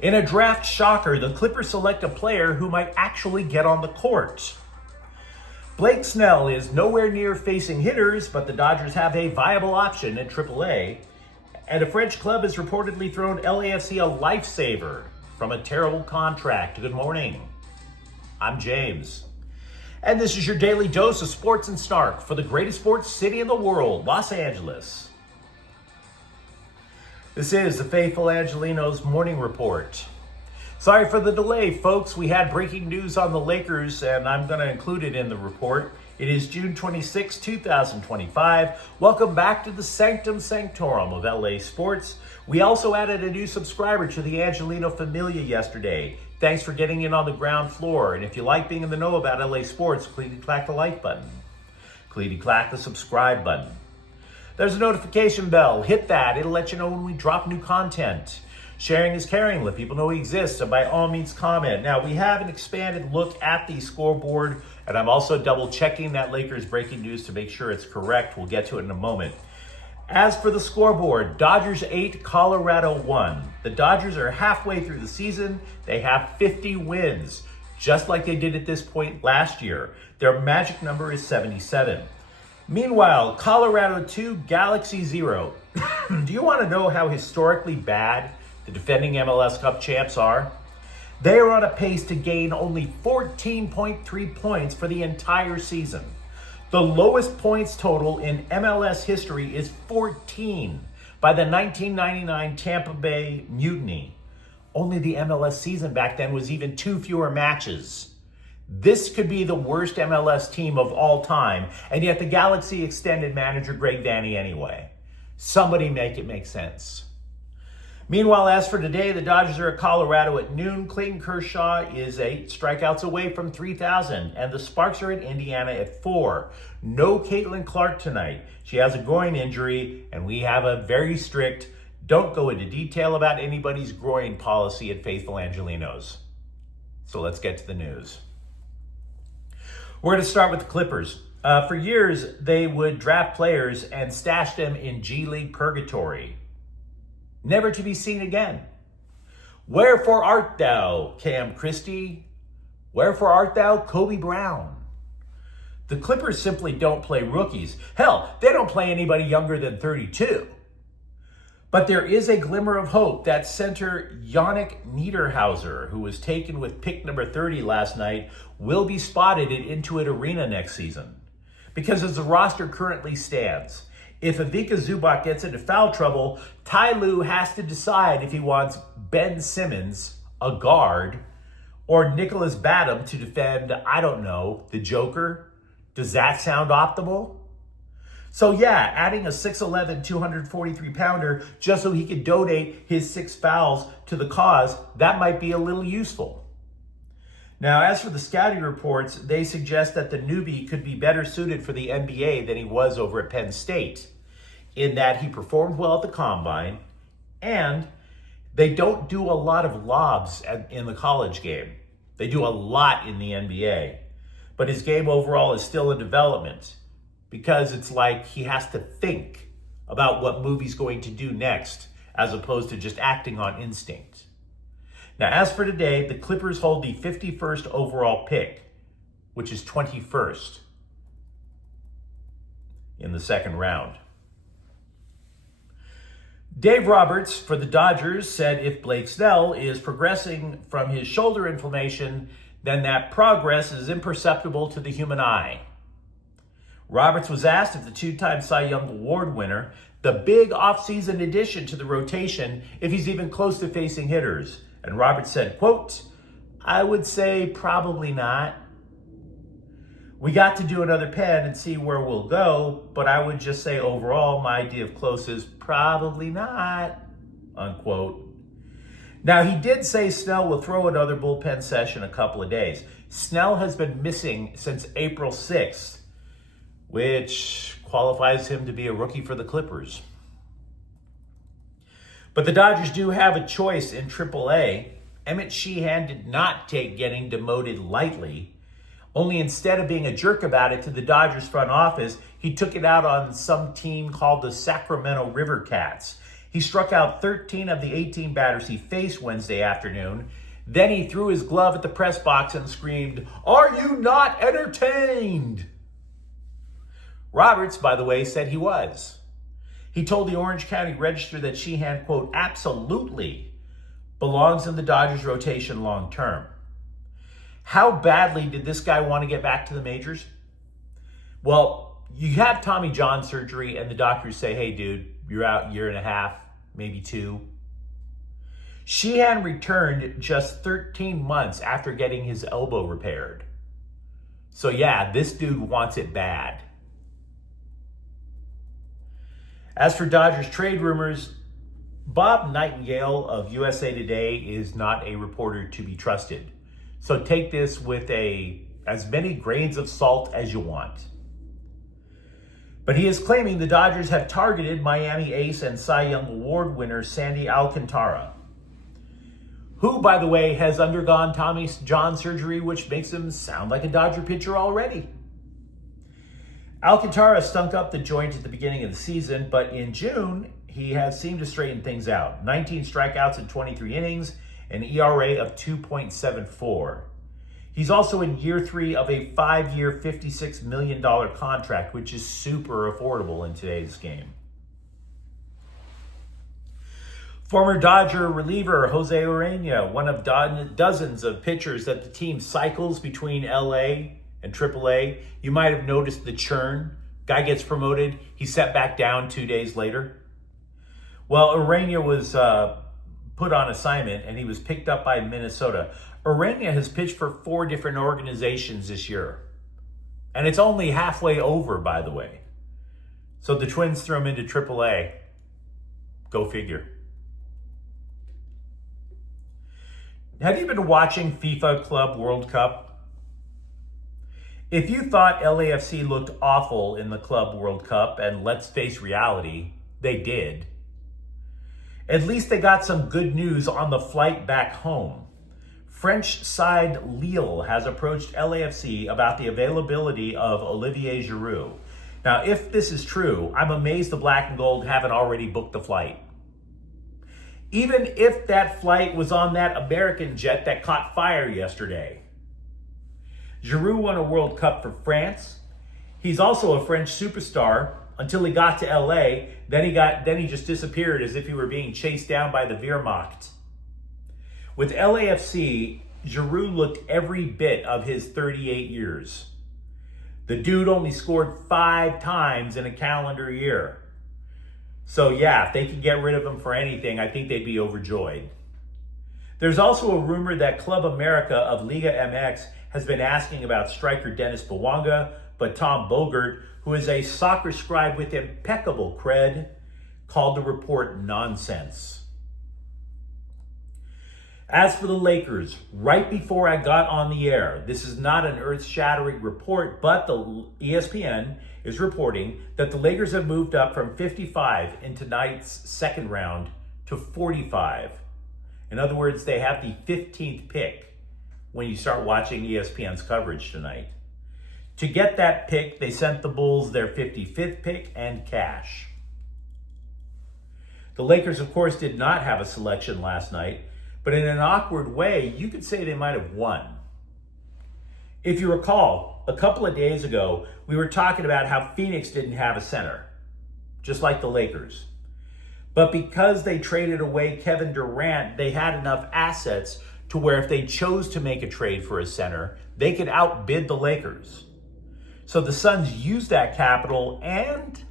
In a draft shocker, the Clippers select a player who might actually get on the court. Blake Snell is nowhere near facing hitters, but the Dodgers have a viable option at AAA. And a French club has reportedly thrown LAFC a lifesaver from a terrible contract. Good morning. I'm James. And this is your daily dose of sports and snark for the greatest sports city in the world, Los Angeles. This is the faithful Angelenos morning report. Sorry for the delay, folks. We had breaking news on the Lakers, and I'm going to include it in the report. It is June 26, 2025. Welcome back to the Sanctum Sanctorum of LA Sports. We also added a new subscriber to the Angeleno Familia yesterday. Thanks for getting in on the ground floor. And if you like being in the know about LA Sports, clickety-clack the like button. Clickety-clack the subscribe button. There's a notification bell. Hit that. It'll let you know when we drop new content. Sharing is caring. Let people know we exist. So by all means, comment. Now, we have an expanded look at the scoreboard, and I'm also double checking that Lakers breaking news to make sure it's correct. We'll get to it in a moment. As for the scoreboard, Dodgers 8, Colorado 1. The Dodgers are halfway through the season. They have 50 wins, just like they did at this point last year. Their magic number is 77. Meanwhile, Colorado 2, Galaxy 0. Do you want to know how historically bad the defending MLS Cup champs are? They are on a pace to gain only 14.3 points for the entire season. The lowest points total in MLS history is 14 by the 1999 Tampa Bay Mutiny. Only the MLS season back then was even 2 fewer matches. This could be the worst MLS team of all time, and yet the Galaxy extended manager Greg Vanney anyway. Somebody make it make sense. Meanwhile, as for today, the Dodgers are at Colorado at noon. Clayton Kershaw is 8 strikeouts away from 3,000, and the Sparks are at Indiana at 4. No Caitlin Clark tonight. She has a groin injury, and we have a very strict don't go into detail about anybody's groin policy at Faithful Angelenos. So let's get to the news. We're going to start with the Clippers. For years, they would draft players and stash them in G League purgatory, never to be seen again. Wherefore art thou, Cam Christie? Wherefore art thou, Kobe Brown? The Clippers simply don't play rookies. Hell, they don't play anybody younger than 32. But there is a glimmer of hope that center Yannick Niederhauser, who was taken with pick number 30 last night, will be spotted at Intuit Arena next season. Because as the roster currently stands, if Ivica Zubac gets into foul trouble, Ty Lue has to decide if he wants Ben Simmons, a guard, or Nicholas Batum to defend, I don't know, the Joker. Does that sound optimal? So yeah, adding a 6'11", 243-pounder just so he could donate his 6 fouls to the cause, that might be a little useful. Now, as for the scouting reports, they suggest that the newbie could be better suited for the NBA than he was over at Penn State, in that he performed well at the Combine, and they don't do a lot of lobs in the college game. They do a lot in the NBA. But his game overall is still in development, because it's like he has to think about what move he's going to do next, as opposed to just acting on instinct. Now, as for today, the Clippers hold the 51st overall pick, which is 21st in the second round. Dave Roberts for the Dodgers said if Blake Snell is progressing from his shoulder inflammation, then that progress is imperceptible to the human eye. Roberts was asked if the 2-time Cy Young Award winner, the big offseason addition to the rotation, if he's even close to facing hitters. And Roberts said, quote, "I would say probably not. We got to do another pen and see where we'll go, but I would just say overall my idea of close is probably not," unquote. Now, he did say Snell will throw another bullpen session in a couple of days. Snell has been missing since April 6th, which qualifies him to be a rookie for the Clippers. But the Dodgers do have a choice in AAA. Emmett Sheehan did not take getting demoted lightly. Only instead of being a jerk about it to the Dodgers front office, he took it out on some team called the Sacramento River Cats. He struck out 13 of the 18 batters he faced Wednesday afternoon. Then he threw his glove at the press box and screamed, "Are you not entertained?" Roberts, by the way, said he was. He told the Orange County Register that Sheehan, quote, absolutely belongs in the Dodgers rotation long term. How badly did this guy want to get back to the majors? Well, you have Tommy John surgery and the doctors say, hey, dude, you're out a year and a half, maybe 2. Sheehan returned just 13 months after getting his elbow repaired. So yeah, this dude wants it bad. As for Dodgers trade rumors, Bob Nightingale of USA Today is not a reporter to be trusted. So take this with as many grains of salt as you want. But he is claiming the Dodgers have targeted Miami ace and Cy Young Award winner Sandy Alcantara, who, by the way, has undergone Tommy John surgery, which makes him sound like a Dodger pitcher already. Alcantara stunk up the joint at the beginning of the season, but in June, he has seemed to straighten things out. 19 strikeouts in 23 innings, an ERA of 2.74. He's also in year 3 of a 5-year, $56 million contract, which is super affordable in today's game. Former Dodger reliever Jose Urena, one of dozens of pitchers that the team cycles between LA and AAA. You might have noticed the churn. Guy gets promoted, he's set back down 2 days later. Well, Urena was put on assignment and he was picked up by Minnesota. Urena has pitched for 4 different organizations this year. And it's only halfway over, by the way. So the Twins threw him into AAA. Go figure. Have you been watching FIFA Club World Cup? If you thought LAFC looked awful in the Club World Cup, and let's face reality, they did, at least they got some good news on the flight back home. French side Lille has approached LAFC about the availability of Olivier Giroud. Now, if this is true, I'm amazed the Black and Gold haven't already booked the flight. Even if that flight was on that American jet that caught fire yesterday. Giroud won a World Cup for France. He's also a French superstar until he got to LA. Then he just disappeared as if he were being chased down by the Wehrmacht. With LAFC, Giroud looked every bit of his 38 years. The dude only scored 5 times in a calendar year. So yeah, if they could get rid of him for anything, I think they'd be overjoyed. There's also a rumor that Club America of Liga MX has been asking about striker Dennis Bouanga, but Tom Bogert, who is a soccer scribe with impeccable cred, called the report nonsense. As for the Lakers, right before I got on the air, this is not an earth-shattering report, but the ESPN is reporting that the Lakers have moved up from 55 in tonight's second round to 45. In other words, they have the 15th pick when you start watching ESPN's coverage tonight. To get that pick, they sent the Bulls their 55th pick and cash. The Lakers, of course, did not have a selection last night, but in an awkward way, you could say they might have won. If you recall, a couple of days ago, we were talking about how Phoenix didn't have a center, just like the Lakers. But because they traded away Kevin Durant, they had enough assets to where if they chose to make a trade for a center, they could outbid the Lakers. So the Suns used that capital and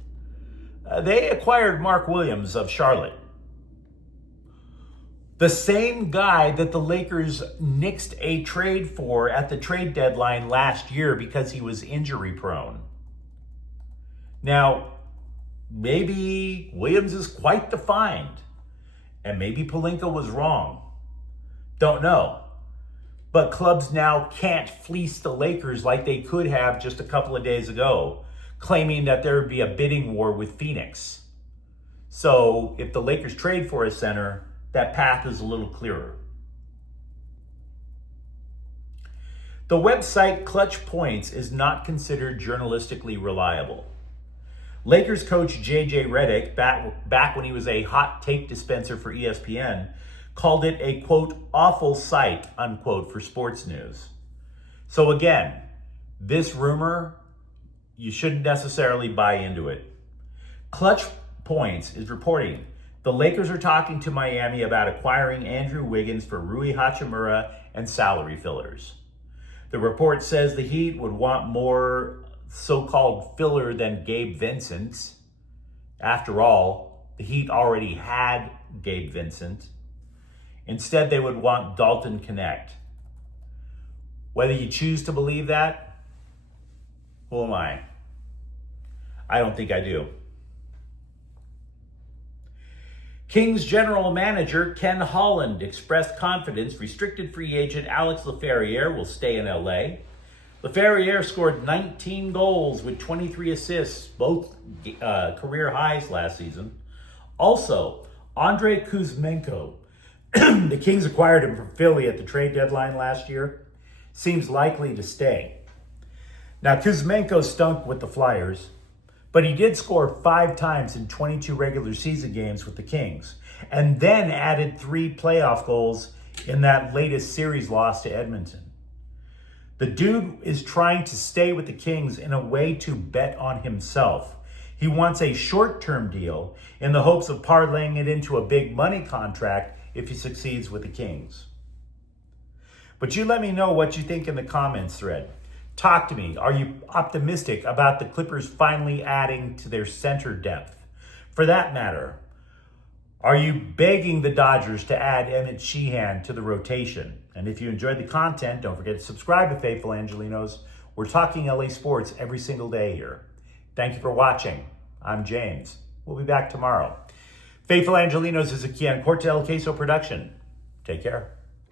they acquired Mark Williams of Charlotte. The same guy that the Lakers nixed a trade for at the trade deadline last year because he was injury prone. Now, maybe Williams is quite the find, and maybe Pelinka was wrong. Don't know. But clubs now can't fleece the Lakers like they could have just a couple of days ago, claiming that there would be a bidding war with Phoenix. So if the Lakers trade for a center, that path is a little clearer. The website Clutch Points is not considered journalistically reliable. Lakers coach J.J. Redick, back when he was a hot take dispenser for ESPN, called it a, quote, awful sight, unquote, for sports news. So again, this rumor, you shouldn't necessarily buy into it. Clutch Points is reporting the Lakers are talking to Miami about acquiring Andrew Wiggins for Rui Hachimura and salary fillers. The report says the Heat would want more so-called filler than Gabe Vincent. After all, the Heat already had Gabe Vincent. Instead, they would want Dalton Connect. Whether you choose to believe that, who am I? I don't think I do. Kings general manager Ken Holland expressed confidence restricted free agent Alex Laferriere will stay in LA. Laferriere scored 19 goals with 23 assists, both career highs last season. Also, Andrei Kuzmenko, the Kings acquired him from Philly at the trade deadline last year, seems likely to stay. Now, Kuzmenko stunk with the Flyers, but he did score 5 times in 22 regular season games with the Kings, and then added 3 playoff goals in that latest series loss to Edmonton. The dude is trying to stay with the Kings in a way to bet on himself. He wants a short-term deal in the hopes of parlaying it into a big money contract if he succeeds with the Kings. But you let me know what you think in the comments thread. Talk to me. Are you optimistic about the Clippers finally adding to their center depth? For that matter, are you begging the Dodgers to add Emmett Sheehan to the rotation? And if you enjoyed the content, don't forget to subscribe to Faithful Angelenos. We're talking LA sports every single day here. Thank you for watching. I'm James. We'll be back tomorrow. Faithful Angelenos is a Kian Corte El Queso production. Take care.